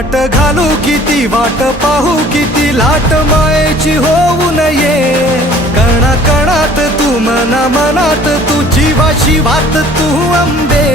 वाट घालू किती वाट पाहू किती लाट मायेची होऊ नये कणा कणात तू मना मनात तू जीवाशी वात तू अंबे